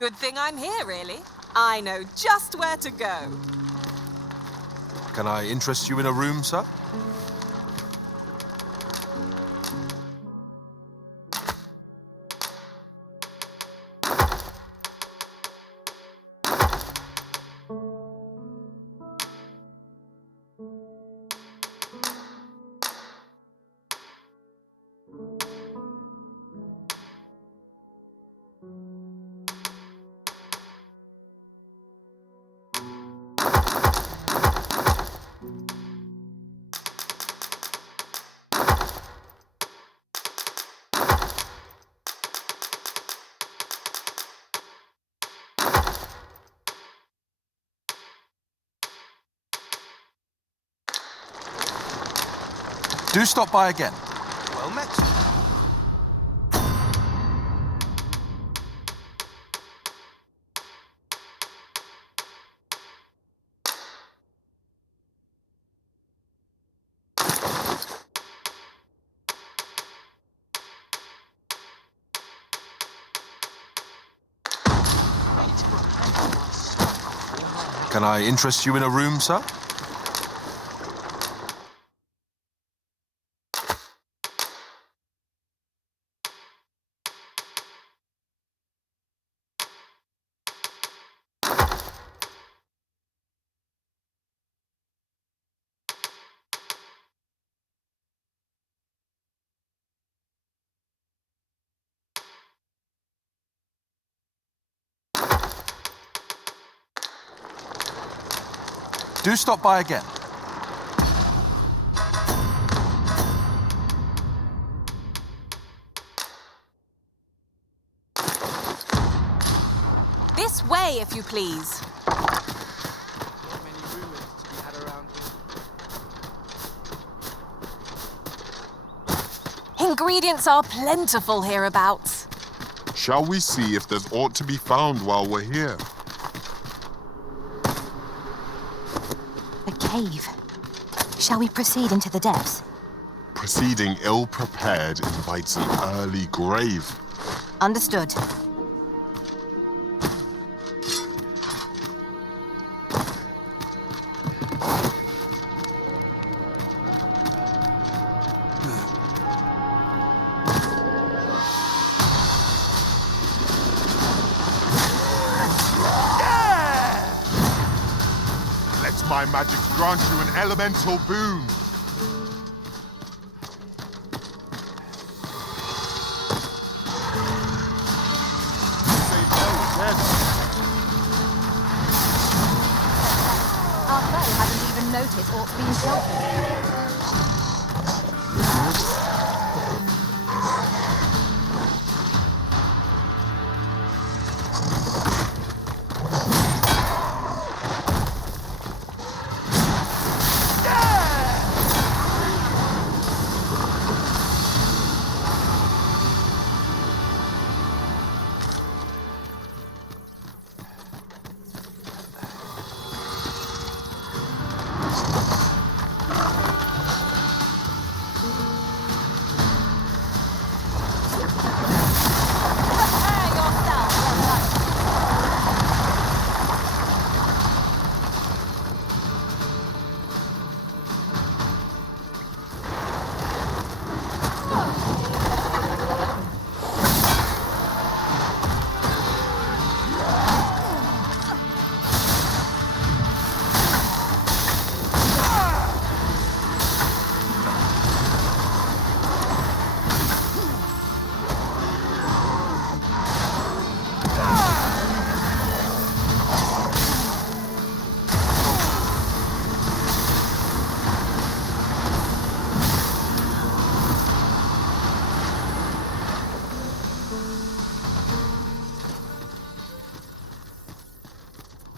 Good thing I'm here, really. I know just where to go. Can I interest you in a room, sir? Do stop by again. Well met. Can I interest you in a room, sir? Do stop by again. This way, if you please. Not many rumors to be had around here. Ingredients are plentiful hereabouts. Shall we see if there's aught to be found while we're here? A cave. Shall we proceed into the depths? Proceeding ill-prepared invites an early grave. Understood. Let my magic grant you an elemental boon. Our foe hasn't even noticed aught being sheltered.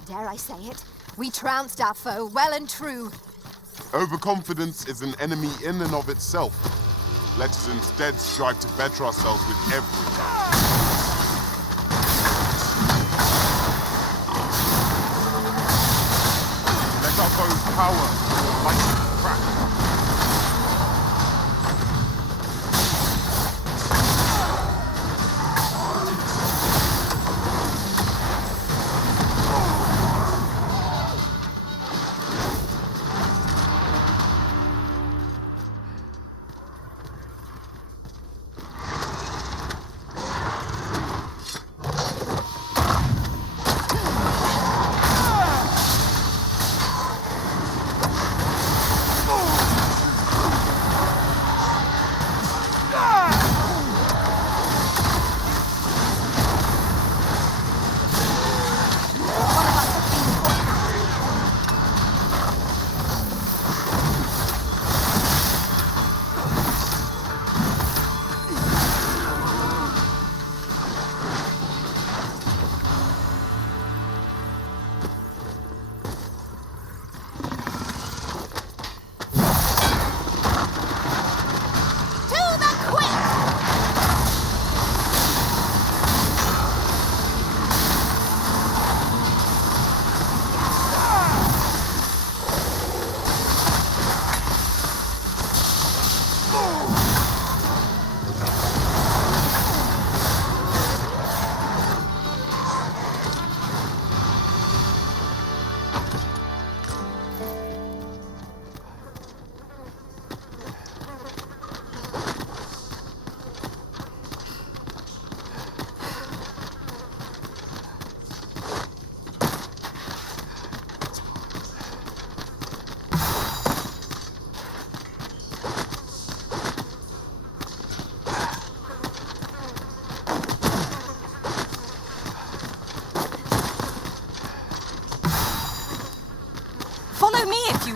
Dare I say it? We trounced our foe well and true. Overconfidence is an enemy in and of itself. Let us instead strive to better ourselves with every task. Let our foe's power light crack.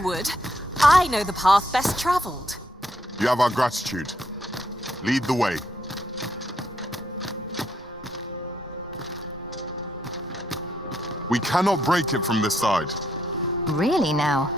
would. I know the path best traveled. You have our gratitude. Lead the way. We cannot break it from this side. Really now?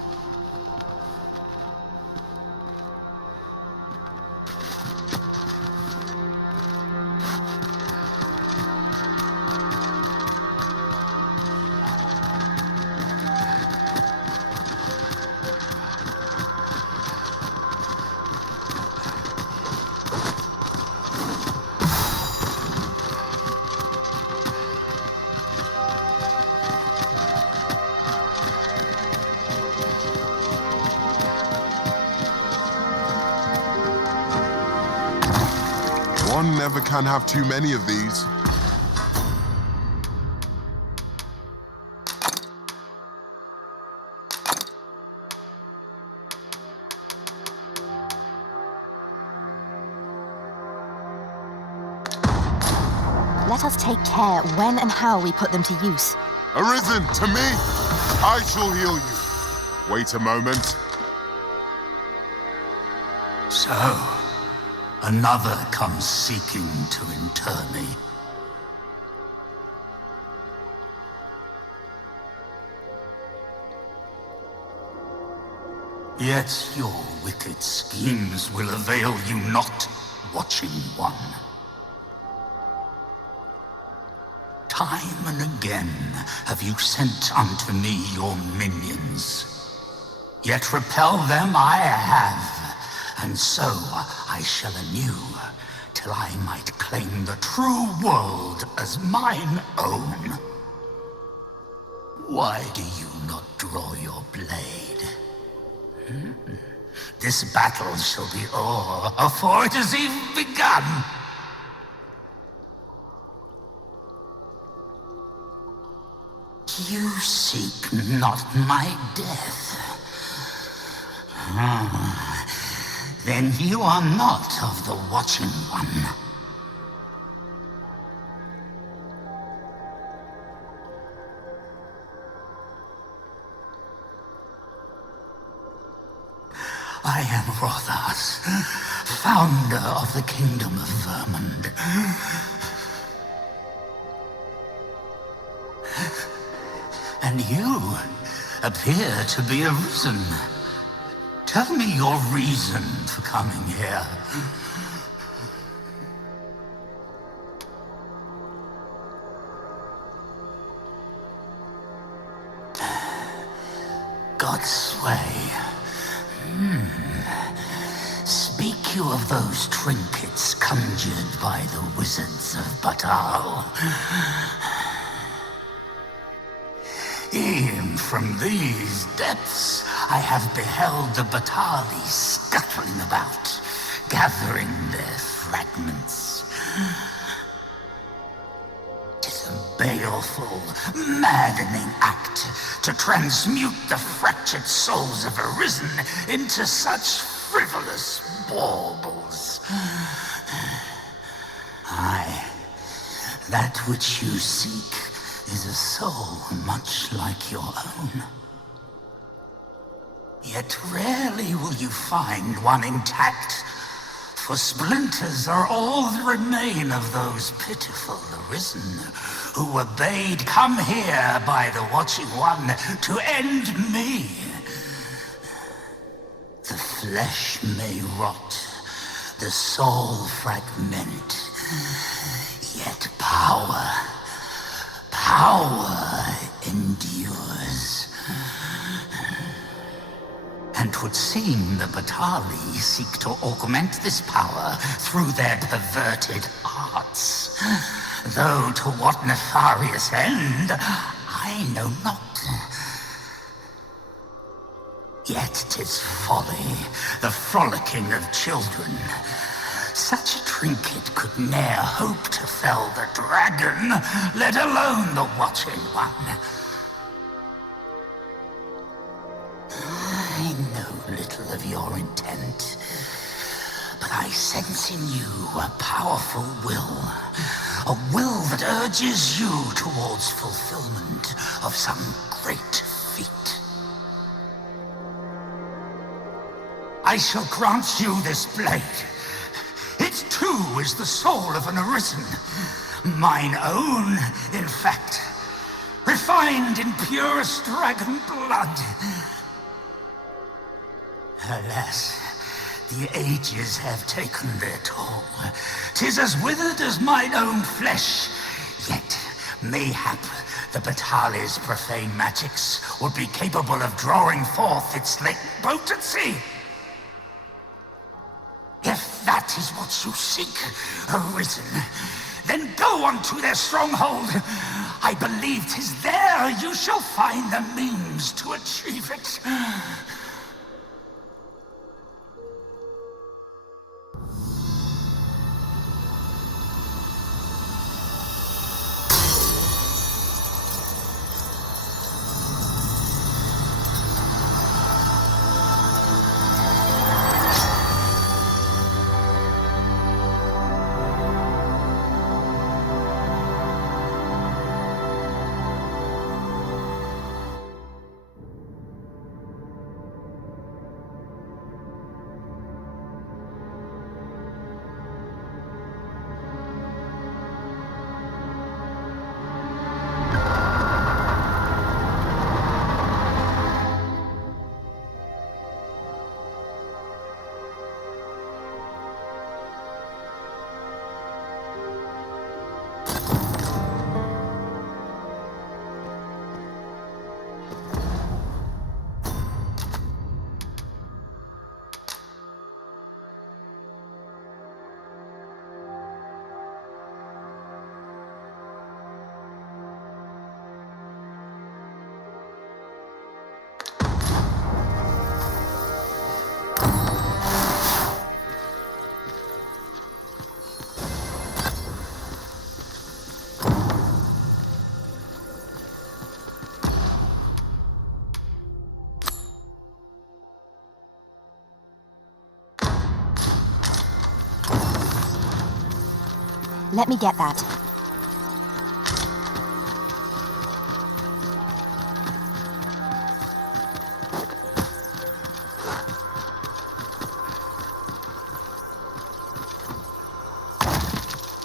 One never can have too many of these. Let us take care when and how we put them to use. Arisen, to me! I shall heal you. Wait a moment. So, another comes seeking to inter me. Yet your wicked schemes will avail you not, Watching One. Time and again have you sent unto me your minions. Yet repel them I have, and so I shall anew, till I might claim the true world as mine own. Why do you not draw your blade? This battle shall be o'er afore it has even begun. You seek not my death. Then you are not of the Watching One. I am Rothas, founder of the Kingdom of Vermund. And you appear to be arisen. Tell me your reason for coming here. Godsway. Speak you of those trinkets conjured by the wizards of Batal. E'en from these depths I have beheld the Batali scuttling about, gathering their fragments. 'Tis a baleful, maddening act to transmute the fractured souls of Arisen into such frivolous baubles. Aye, that which you seek is a soul much like your own. Yet rarely will you find one intact, for splinters are all that remain of those pitiful Arisen who were bade come here by the Watching One to end me. The flesh may rot, the soul fragment, yet power endures. And 'twould seem the Batali seek to augment this power through their perverted arts. Though to what nefarious end, I know not. Yet 'tis folly, the frolicking of children. Such a trinket could ne'er hope to fell the dragon, let alone the Watching One. I know little of your intent, but I sense in you a powerful will. A will that urges you towards fulfillment of some great feat. I shall grant you this blade. It too is the soul of an arisen. Mine own, in fact. Refined in purest dragon blood. Alas, the ages have taken their toll. 'Tis as withered as mine own flesh. Yet, mayhap, the Batali's profane magics would be capable of drawing forth its latent potency. If that is what you seek, Arisen, then go unto their stronghold. I believe 'tis there you shall find the means to achieve it. Let me get that.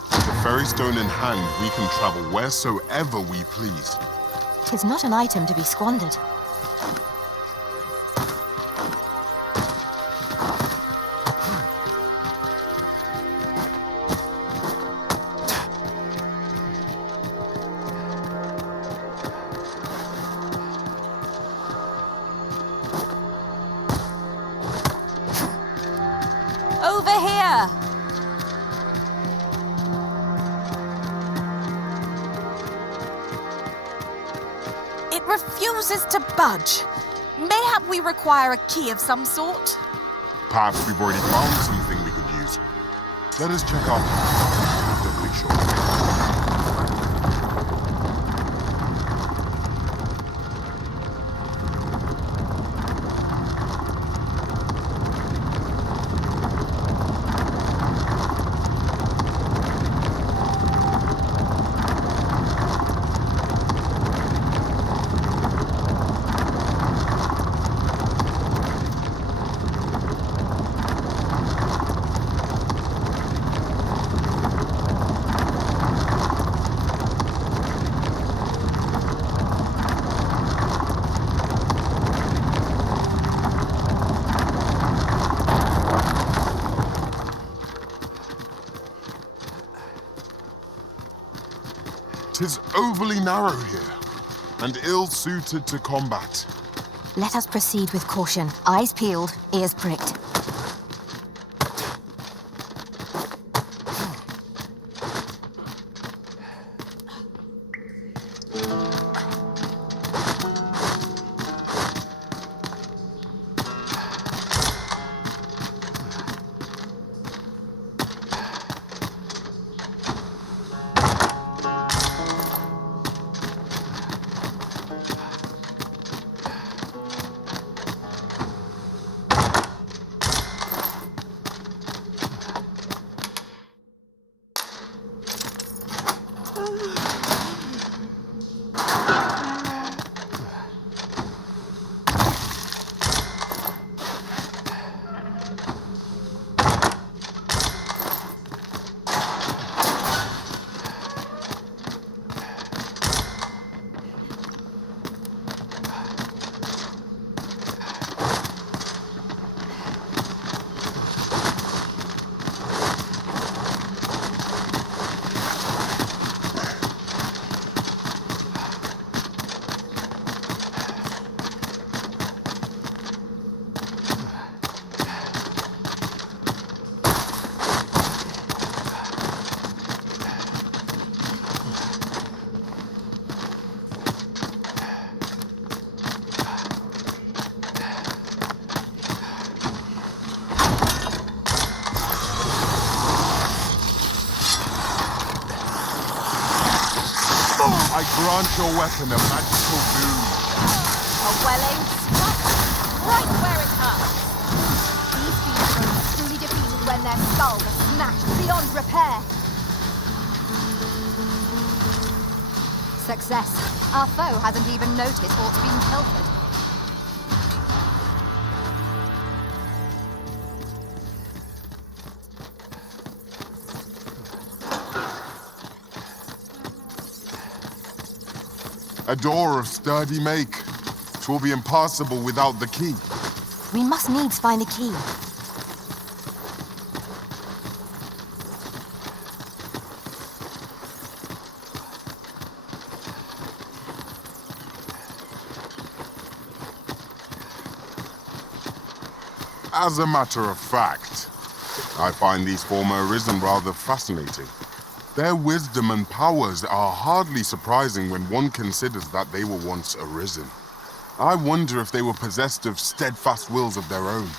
The fairy stone in hand, we can travel wheresoever we please. 'Tis not an item to be squandered. Over here! It refuses to budge. Mayhap we require a key of some sort? Perhaps we've already found something we could use. Let us check out. Doubly sure. Tis overly narrow here, and ill-suited to combat. Let us proceed with caution. Eyes peeled, ears pricked. grant your weapon a magical boon. A well-aimed strike, right where it hurts. These fiends are only truly defeated when their skulls are smashed beyond repair. Success. Our foe hasn't even noticed Orc's been pilfered. A door of sturdy make. 'Twill be impassable without the key. We must needs find the key. As a matter of fact, I find these former Arisen rather fascinating. Their wisdom and powers are hardly surprising when one considers that they were once Arisen. I wonder if they were possessed of steadfast wills of their own.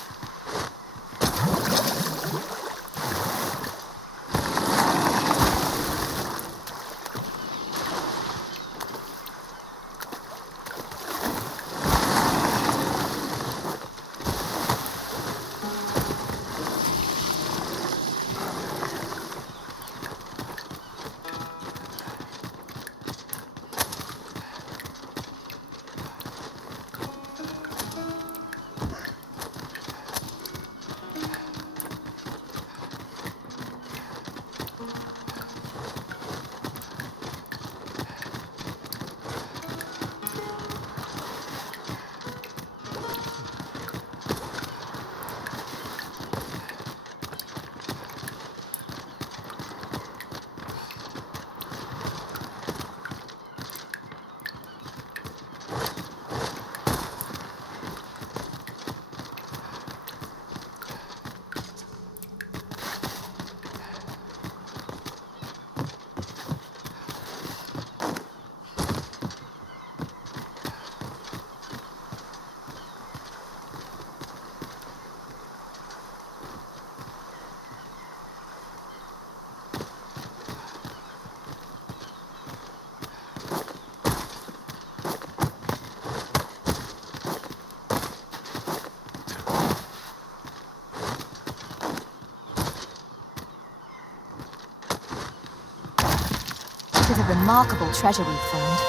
It is a remarkable treasure we've found.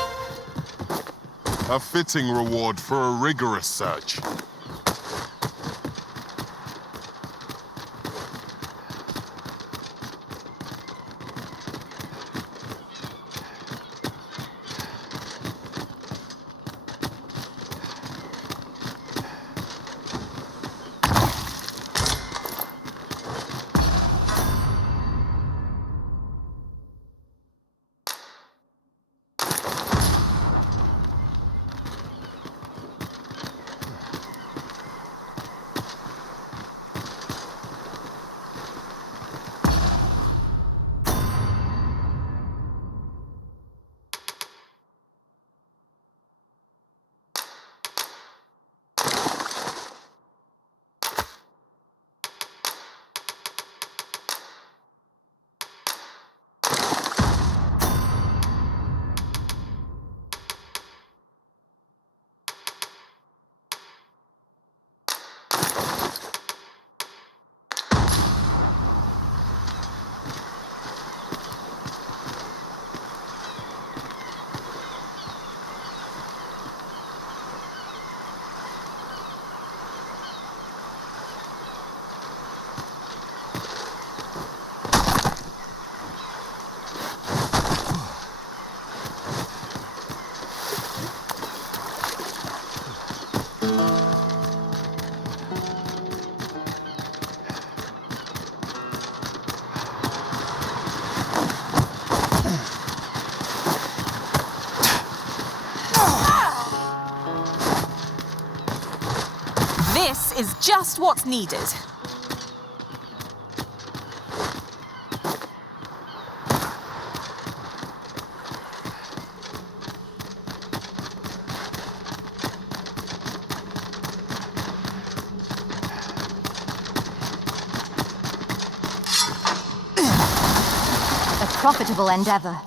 A fitting reward for a rigorous search. This is just what's needed. A profitable endeavor.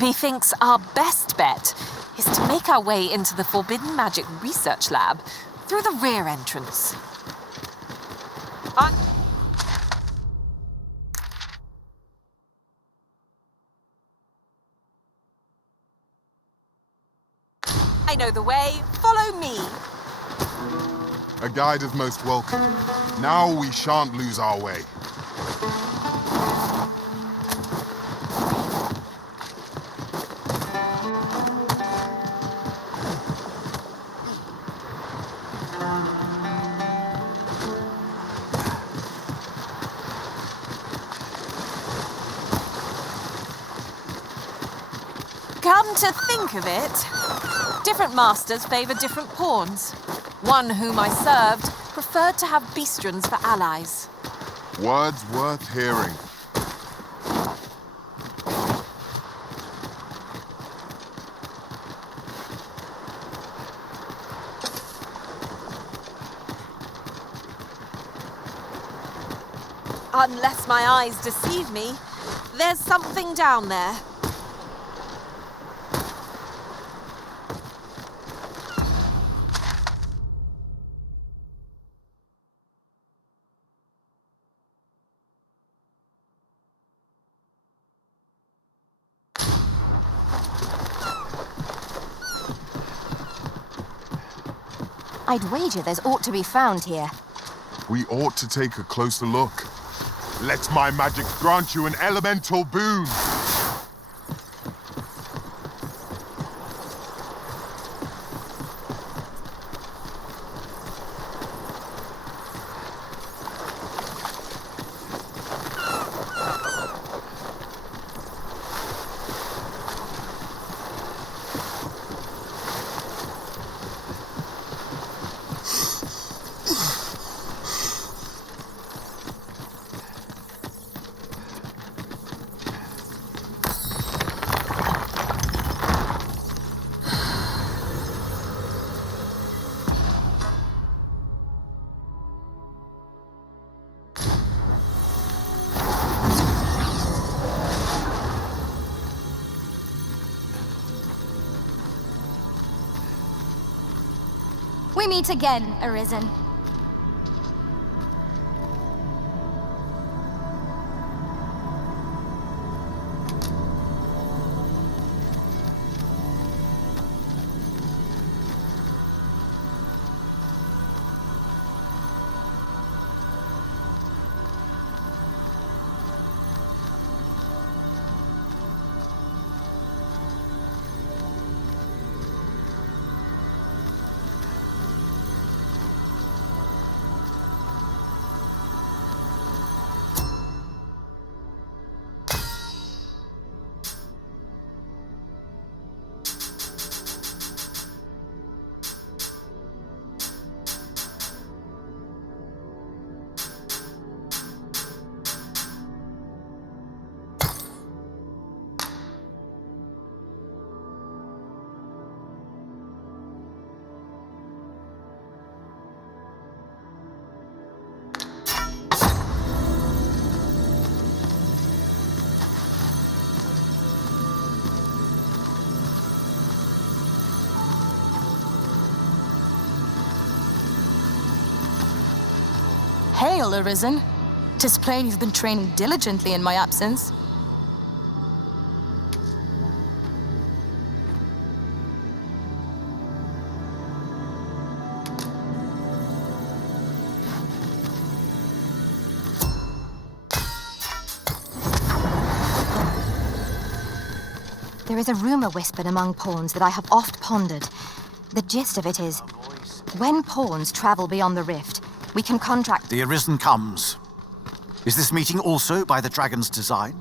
Methinks our best bet is to make our way into the Forbidden Magic Research Lab through the rear entrance. I know the way. Follow me. A guide is most welcome. Now we shan't lose our way. Come to think of it, different masters favor different pawns. One whom I served preferred to have beastrons for allies. Words worth hearing. Unless my eyes deceive me, there's something down there. I'd wager there's aught to be found here. We ought to take a closer look. Let my magic grant you an elemental boon. We meet again, Arisen. Hail, Arisen. 'Tis plain you've been training diligently in my absence. There is a rumor whispered among pawns that I have oft pondered. The gist of it is, when pawns travel beyond the rift, we can contract... The Arisen comes. Is this meeting also by the dragon's design?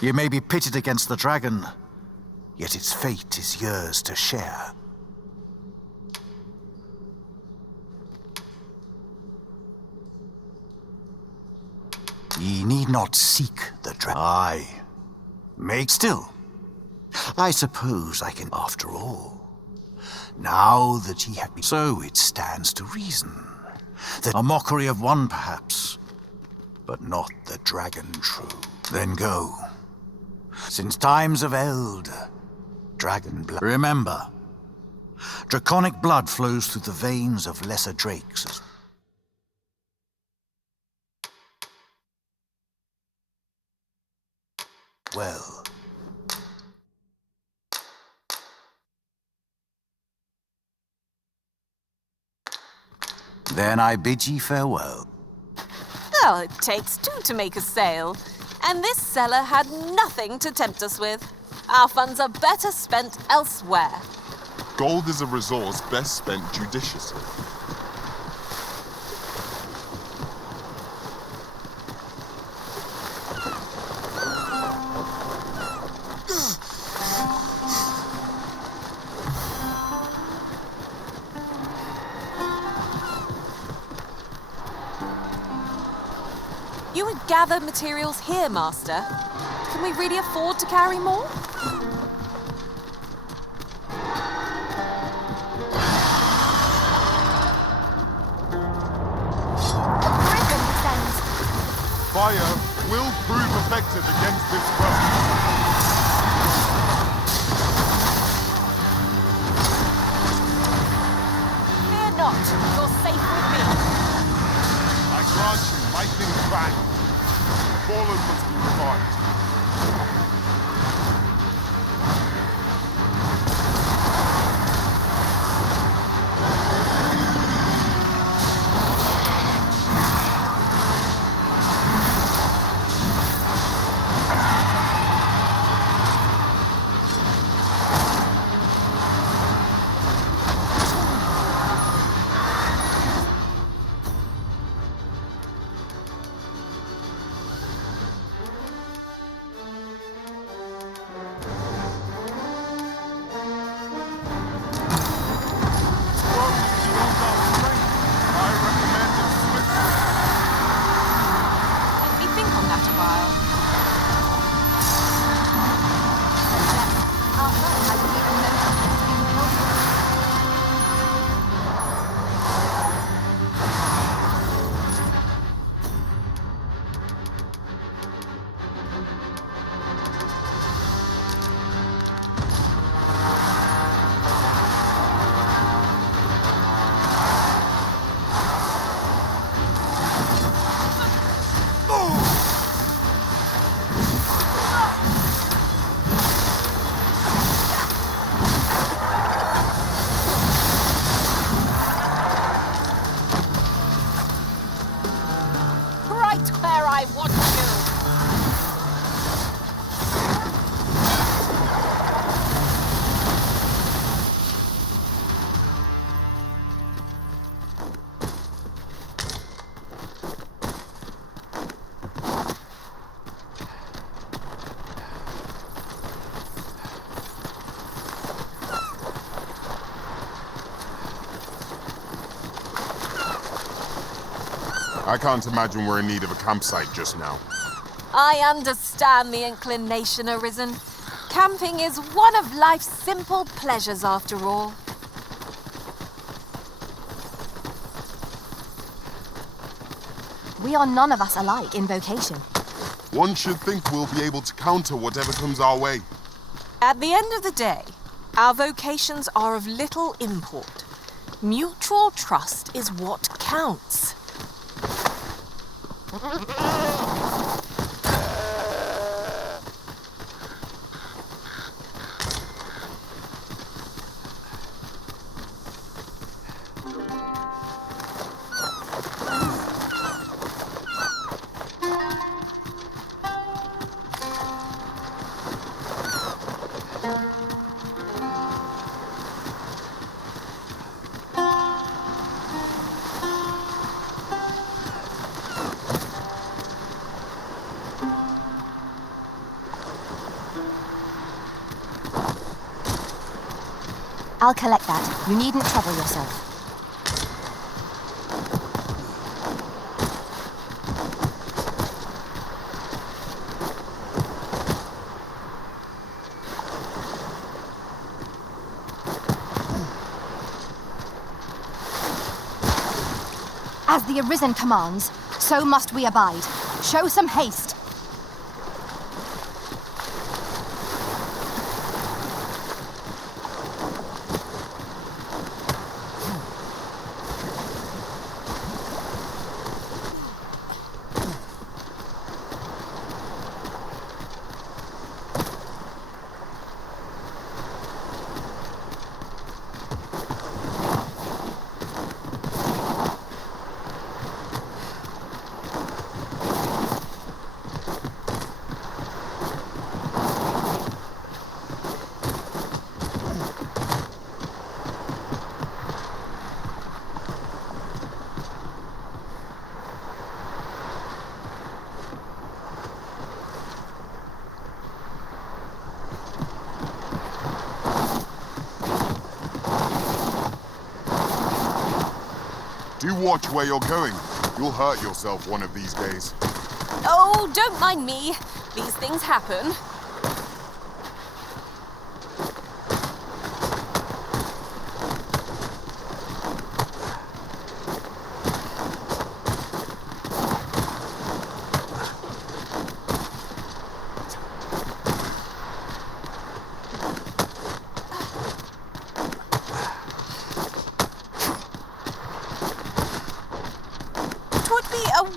You may be pitted against the dragon, yet its fate is yours to share. Ye need not seek the dragon. Aye. Make still. I suppose I can, after all. Now that ye have been, so it stands to reason that a mockery of one perhaps, but not the dragon true. Then go. Since times of eld, dragon blood. Remember, draconic blood flows through the veins of lesser drakes. Well. Then I bid ye farewell. Well, it takes two to make a sale. And this seller had nothing to tempt us with. Our funds are better spent elsewhere. Gold is a resource best spent judiciously. You would gather materials here, Master. Can we really afford to carry more? Fire will prove effective against this rust. Fear not, you're safe with me. I grant you lightning bang. The fallen must be revived. I can't imagine we're in need of a campsite just now. I understand the inclination, Arisen. Camping is one of life's simple pleasures, after all. We are none of us alike in vocation. One should think we'll be able to counter whatever comes our way. At the end of the day, our vocations are of little import. Mutual trust is what counts. I'll collect that. You needn't trouble yourself. As the Arisen commands, so must we abide. Show some haste. Do watch where you're going. You'll hurt yourself one of these days. Oh, don't mind me. These things happen.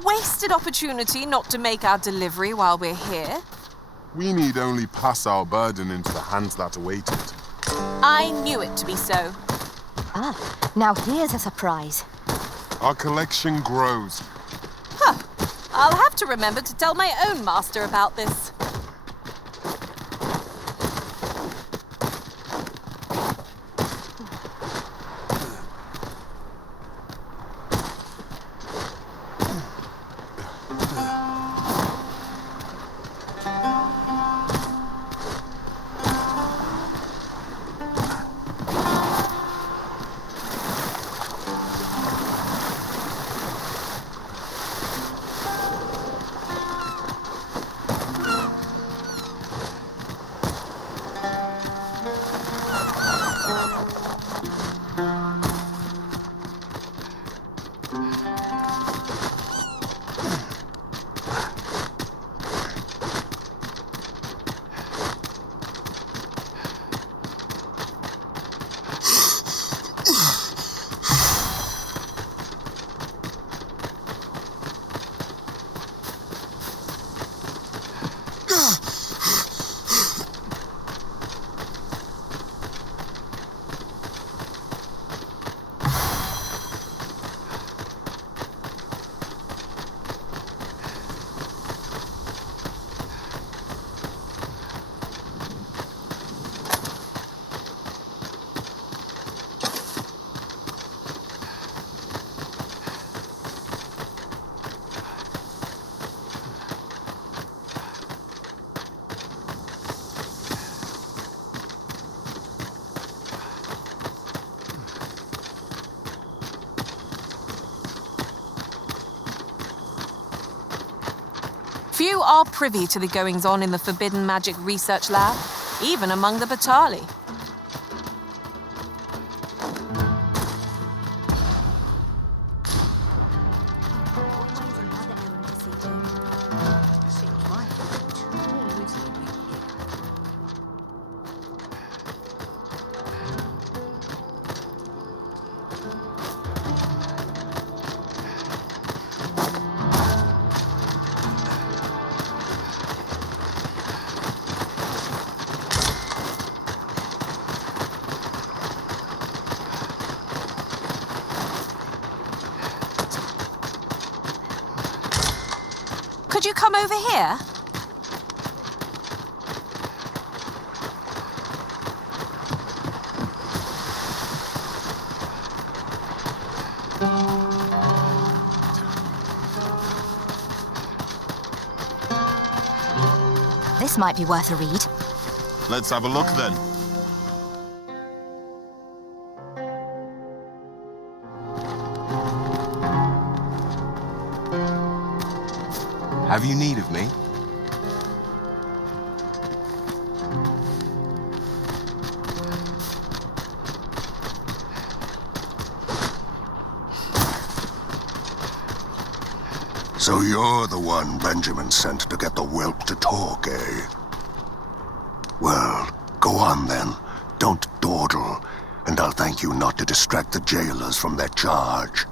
Wasted opportunity not to make our delivery while we're here. We need only pass our burden into the hands that await it. I knew it to be so. Ah, now here's a surprise. Our collection grows. Huh. I'll have to remember to tell my own master about this. Few are privy to the goings-on in the Forbidden Magic Research Lab, even among the Batali. Could you come over here? This might be worth a read. Let's have a look then. Have you need of me? So you're the one Benjamin sent to get the whelp to talk, eh? Well, go on then. Don't dawdle, and I'll thank you not to distract the jailers from their charge.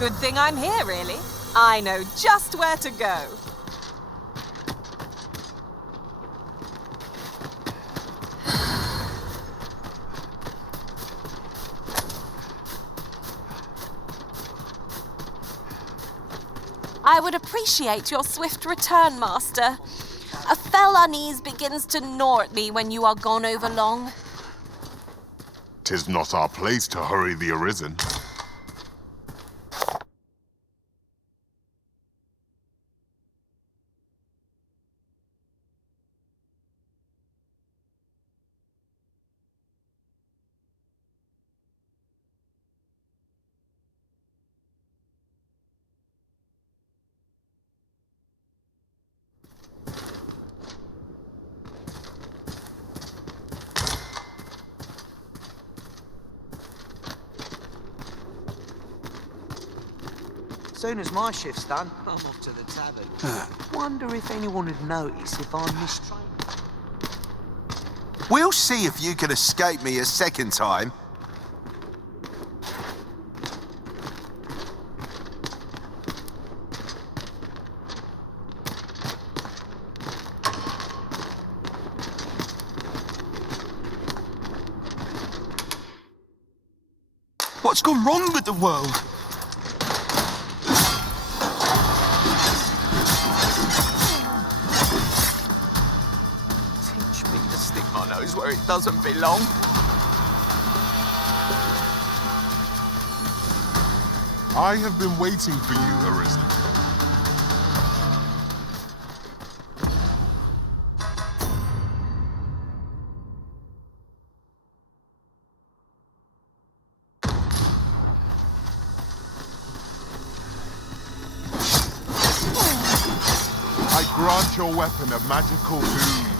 Good thing I'm here, really. I know just where to go. I would appreciate your swift return, Master. A fell unease begins to gnaw at me when you are gone over long. 'Tis not our place to hurry the Arisen. soon as my shift's done, I'm off to the tavern. Wonder if anyone would notice if I'm mistrained. We'll see if you can escape me a second time. What's gone wrong with the world? Teach me to stick my nose where it doesn't belong. I have been waiting for you, Arisen. I grant your weapon a magical boon.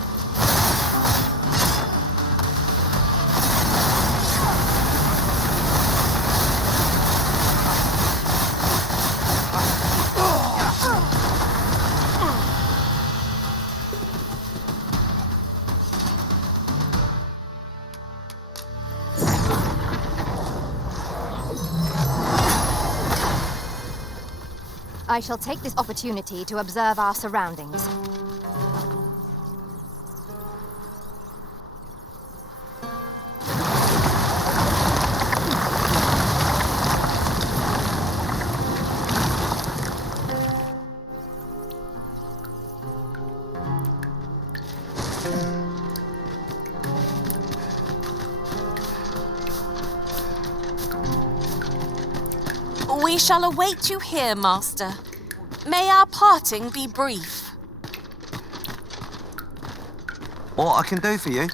I shall take this opportunity to observe our surroundings. We shall await you here, Master. May our parting be brief. What I can do for you?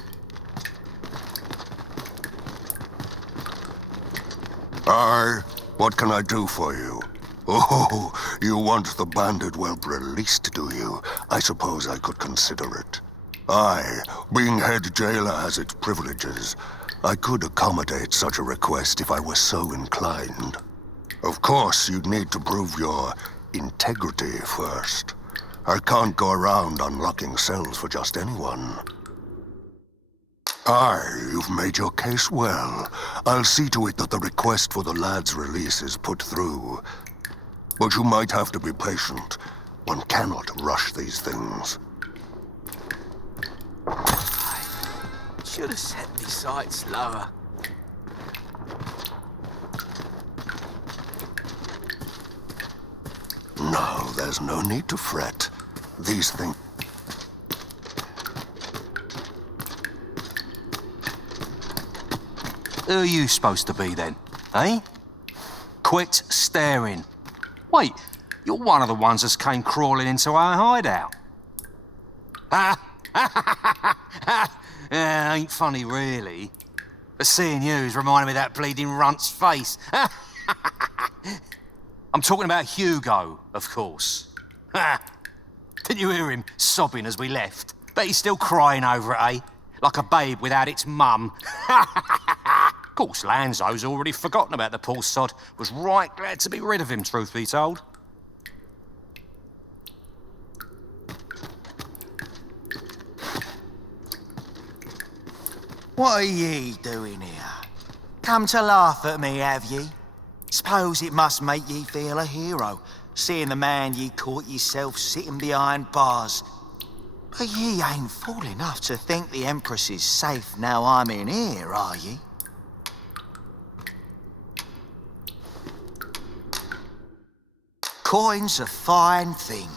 Aye, what can I do for you? Oh, you want the bandit whelp released, do you? I suppose I could consider it. Aye, being head jailer has its privileges. I could accommodate such a request if I were so inclined. Of course, you'd need to prove your integrity first. I can't go around unlocking cells for just anyone. Aye, you've made your case well. I'll see to it that the request for the lad's release is put through. But you might have to be patient. One cannot rush these things. Should have set these sights lower. No, there's no need to fret. These things... Who are you supposed to be then, eh? Quit staring. Wait, you're one of the ones that came crawling into our hideout. Ain't funny really. But seeing you's reminding me of that bleeding runt's face. I'm talking about Hugo, of course. Didn't you hear him sobbing as we left? Bet he's still crying over it, eh? Like a babe without its mum. Of course, Lanzo's already forgotten about the poor sod. Was right glad to be rid of him, truth be told. What are ye doing here? Come to laugh at me, have ye? Suppose it must make ye feel a hero, seeing the man ye caught yourself sitting behind bars. But ye ain't fool enough to think the Empress is safe now I'm in here, are ye? Coin's a fine thing.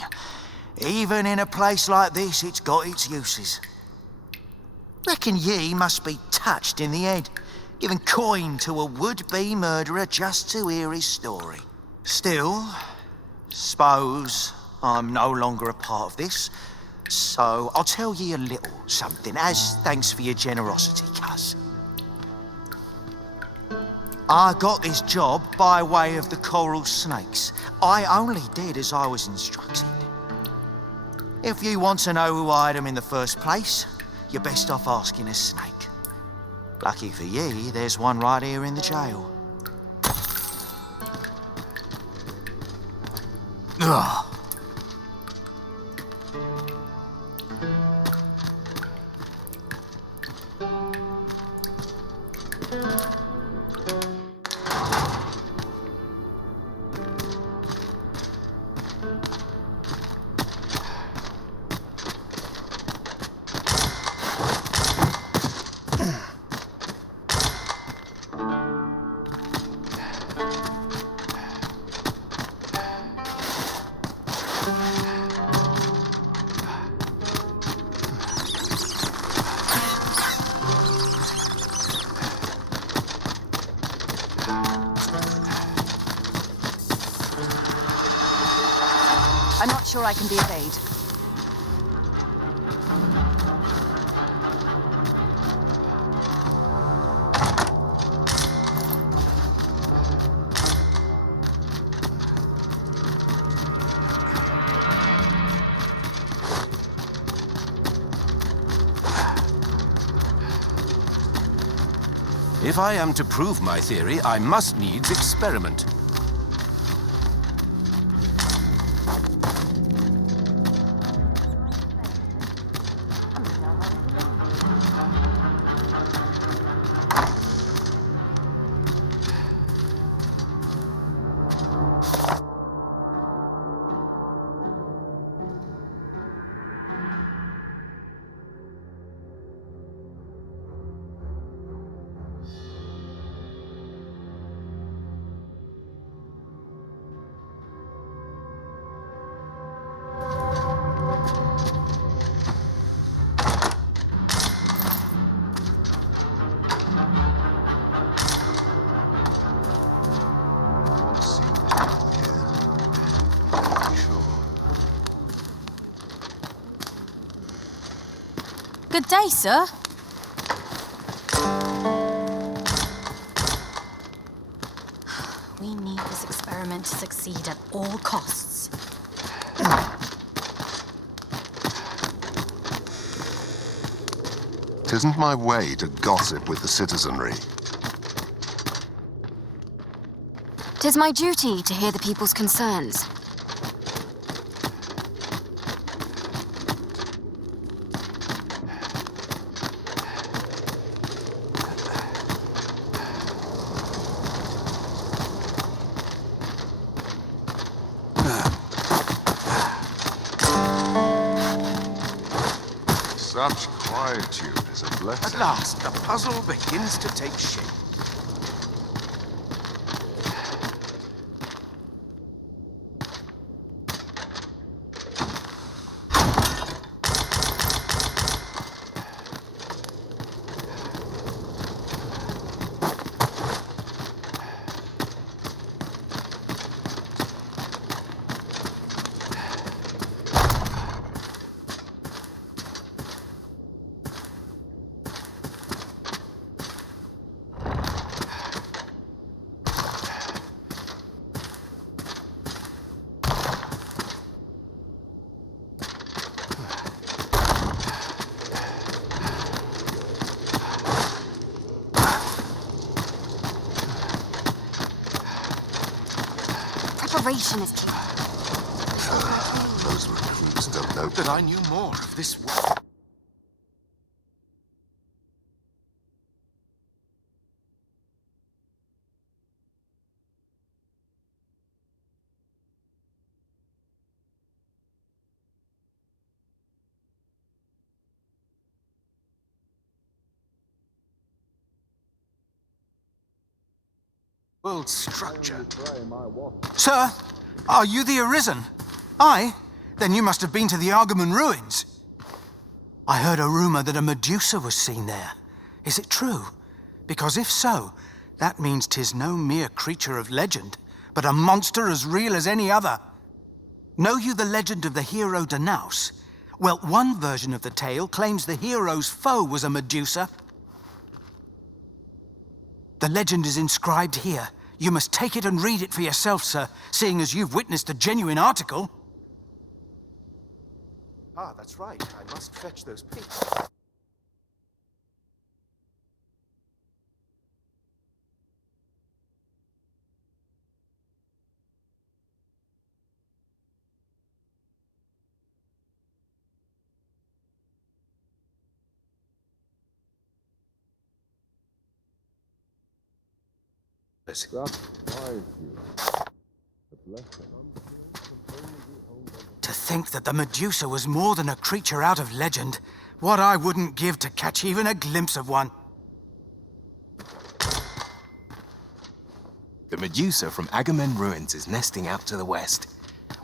Even in a place like this, it's got its uses. Reckon ye must be touched in the head, giving coin to a would-be murderer just to hear his story. Still, suppose I'm no longer a part of this, so I'll tell ye a little something as thanks for your generosity, cuz. I got this job by way of the coral snakes. I only did as I was instructed. If you want to know who hired them in the first place, you're best off asking a snake. Lucky for ye, there's one right here in the jail. Ugh. I'm not sure I can be of aid. If I am to prove my theory, I must needs experiment. Good day, sir. We need this experiment to succeed at all costs. Tisn't my way to gossip with the citizenry. 'Tis my duty to hear the people's concerns. Such quietude is a blessing. At last, the puzzle begins to take shape. Preparation is key. Those recruits don't know That I knew more of this world. World structure. Sir, are you the Arisen? Aye? Then you must have been to the Argamon ruins. I heard a rumor that a Medusa was seen there. Is it true? Because if so, that means 'tis no mere creature of legend, but a monster as real as any other. Know you the legend of the hero Danaus? Well, one version of the tale claims the hero's foe was a Medusa. The legend is inscribed here. You must take it and read it for yourself, sir, seeing as you've witnessed a genuine article. Ah, that's right. I must fetch those papers. papers. To think that the Medusa was more than a creature out of legend. What I wouldn't give to catch even a glimpse of one. The Medusa from Agamemnon ruins is nesting out to the west.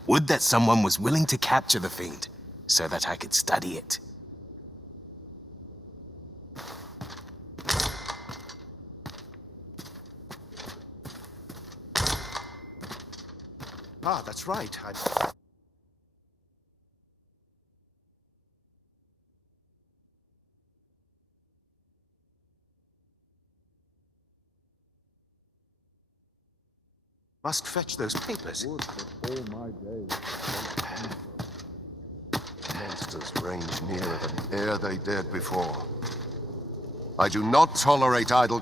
Would that someone was willing to capture the fiend, so that I could study it. Ah, that's right. Must fetch those papers. Monsters range nearer than e'er they dared before. I do not tolerate idle...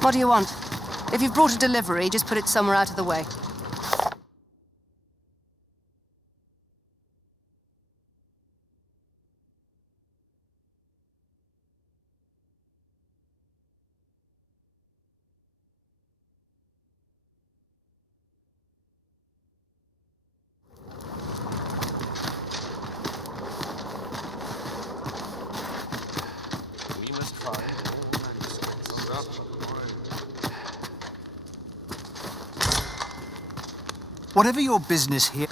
What do you want? If you've brought a delivery, just put it somewhere out of the way. We must find... Whatever your business here...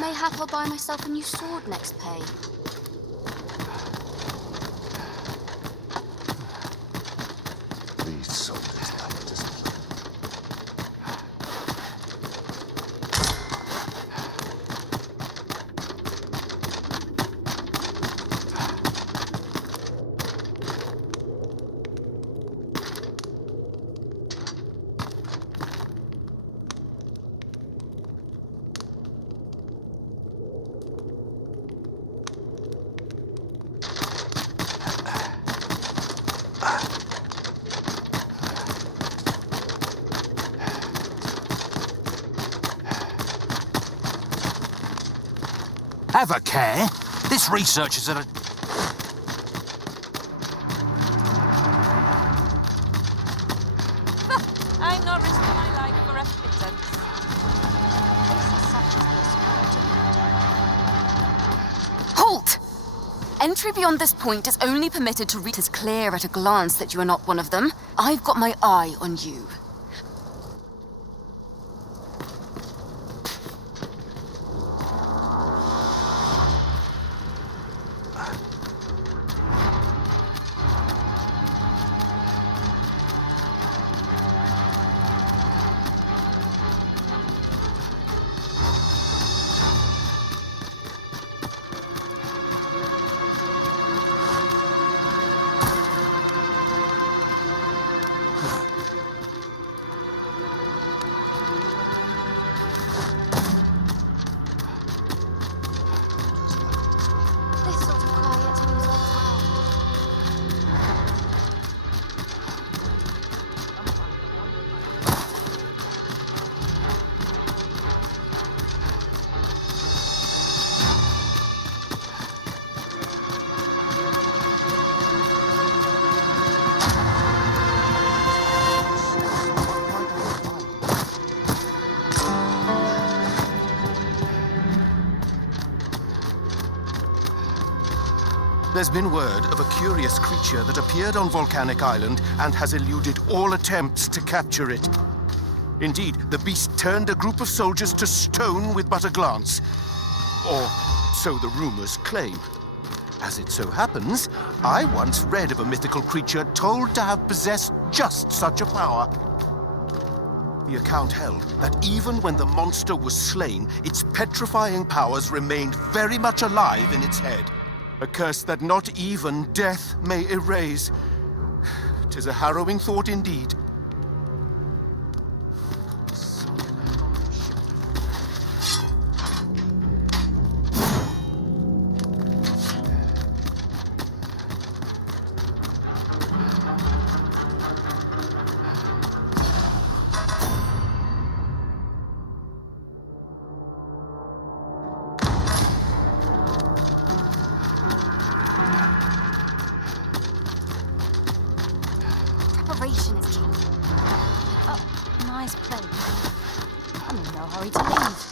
Mayhap I'll buy myself a new sword next pay. These soldiers like to... Have a care. This research is at a... I'm not risking my life for a pittance. Halt! Entry beyond this point is only permitted to read as clear at a glance that you are not one of them. I've got my eye on you. This sort of quiet means well. There's been word of a curious creature that appeared on Volcanic Island and has eluded all attempts to capture it. Indeed, the beast turned a group of soldiers to stone with but a glance. Or so the rumors claim. As it so happens, I once read of a mythical creature told to have possessed just such a power. The account held that even when the monster was slain, its petrifying powers remained very much alive in its head. A curse that not even death may erase. 'Tis a harrowing thought indeed. Preparation is key. Oh, nice place. I'm in no hurry to leave.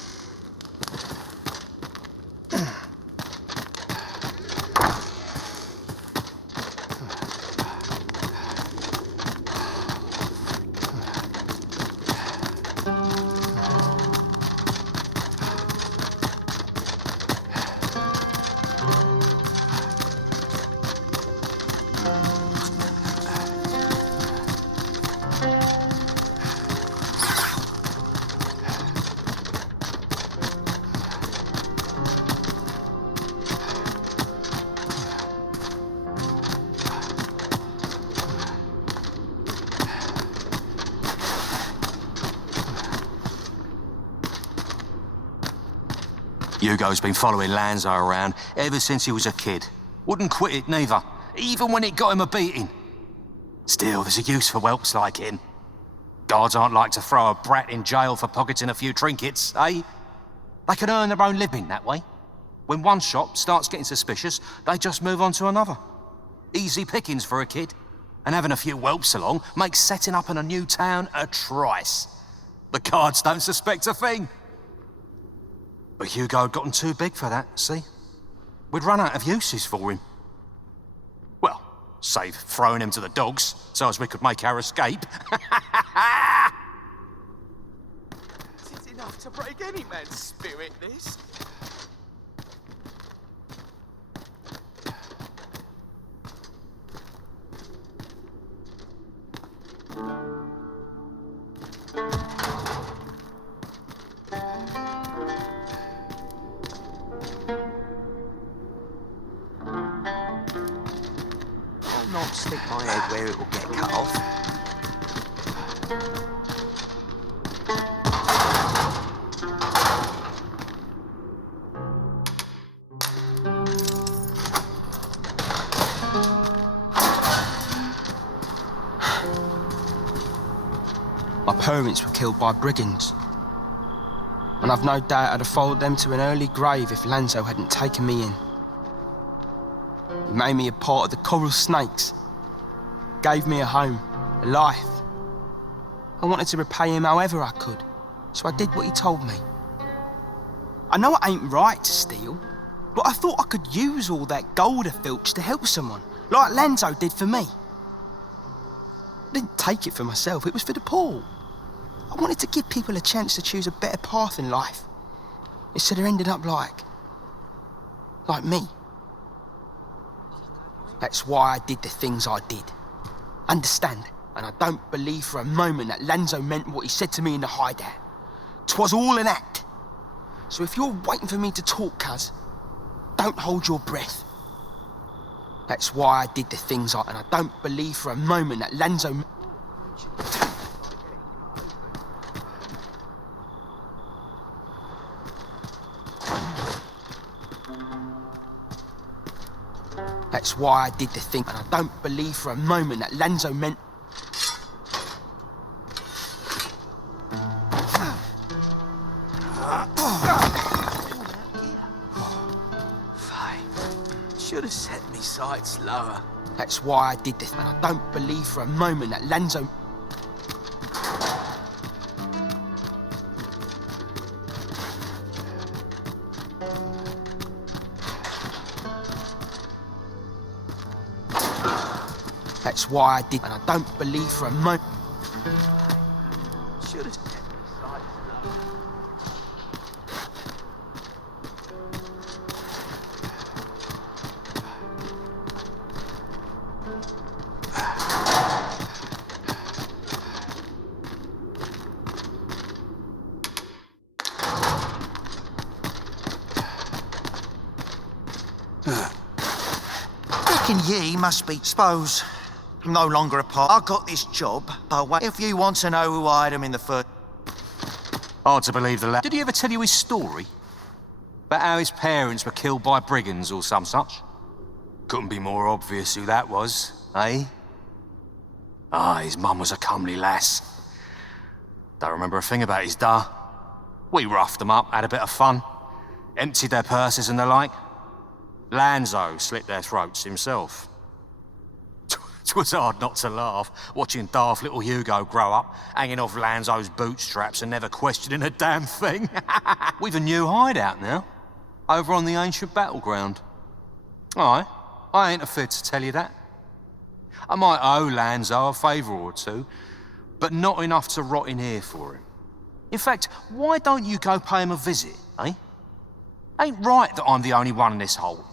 Hugo's been following Lanzo around ever since he was a kid. Wouldn't quit it neither, even when it got him a beating. Still, there's a use for whelps like him. Guards aren't like to throw a brat in jail for pocketing a few trinkets, eh? They can earn their own living that way. When one shop starts getting suspicious, they just move on to another. Easy pickings for a kid. And having a few whelps along makes setting up in a new town a trice. The guards don't suspect a thing. But Hugo had gotten too big for that, see? We'd run out of uses for him. Well, save throwing him to the dogs so as we could make our escape. Is it enough to break any man's spirit, this? Not stick my head where it will get cut off. My parents were killed by brigands. And I've no doubt I'd have followed them to an early grave if Lanzo hadn't taken me in. He made me a part of the coral snakes. Gave me a home, a life. I wanted to repay him however I could, so I did what he told me. I know it ain't right to steal, but I thought I could use all that gold I filched to help someone, like Lanzo did for me. I didn't take it for myself, it was for the poor. I wanted to give people a chance to choose a better path in life, instead of ending up like me. That's why I did the things I did. Understand? And I don't believe for a moment that Lanzo meant what he said to me in the hideout. 'Twas all an act. So if you're waiting for me to talk, cuz, don't hold your breath. That's why I did the things I... And I don't believe for a moment that Lanzo... That's why I did the thing, and I don't believe for a moment that Lanzo meant... Should have set me sights lower. That's why I did this, and I don't believe for a moment that Lanzo... That's why I did, and I don't believe for a moment... Should have set these sights lower. Reckon ye must be, suppose, I'm no longer a part. I got this job, but if you want to know who hired him in the first... Hard to believe the lad. Did he ever tell you his story? About how his parents were killed by brigands or some such? Couldn't be more obvious who that was, eh? His mum was a comely lass. Don't remember a thing about his da. We roughed them up, had a bit of fun. Emptied their purses and the like. Lanzo slit their throats himself. 'Twas hard not to laugh, watching daft little Hugo grow up, hanging off Lanzo's bootstraps and never questioning a damn thing. We've a new hideout now, over on the ancient battleground. Aye, I ain't afraid to tell you that. I might owe Lanzo a favour or two, but not enough to rot in here for him. In fact, why don't you go pay him a visit, eh? Ain't right that I'm the only one in this hole.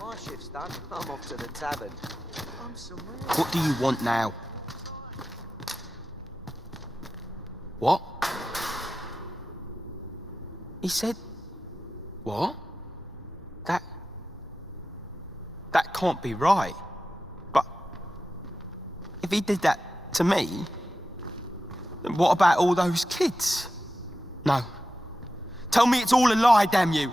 My shift's done. I'm off to the tavern. I'm somewhere. What do you want now? What? He said... What? That can't be right. But... if he did that to me... then what about all those kids? No. Tell me it's all a lie, damn you!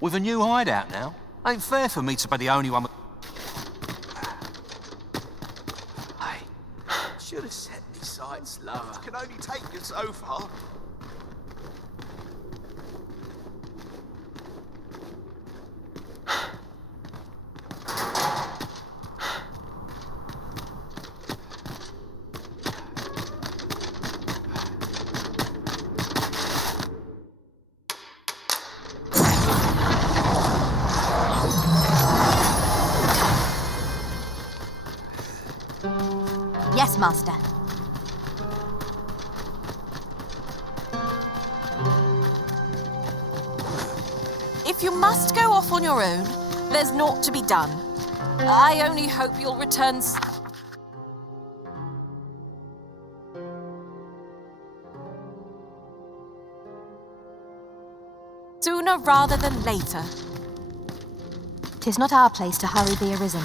With a new hideout now, ain't fair for me to be the only one. Hey, should have set these sights lower. It can only take you so far. Yes, Master. If you must go off on your own, there's naught to be done. I only hope you'll return sooner rather than later. 'Tis not our place to hurry the Arisen.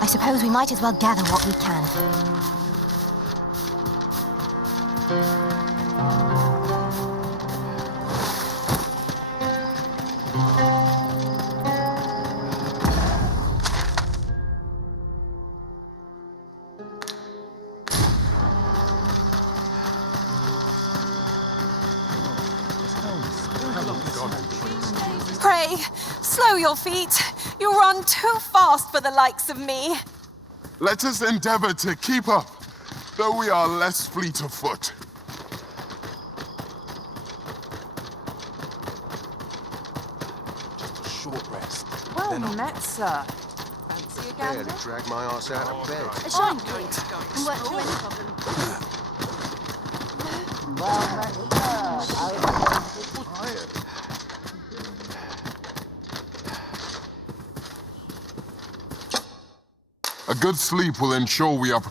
I suppose we might as well gather what we can. Pray, slow your feet. You run too fast for the likes of me. Let us endeavor to keep up, though we are less fleet of foot. Just a short rest. Well met, sir. Fancy a gander? Barely dragged my ass out of bed. A shine point. Can work through any problem. Well met, sir. A good sleep will ensure we are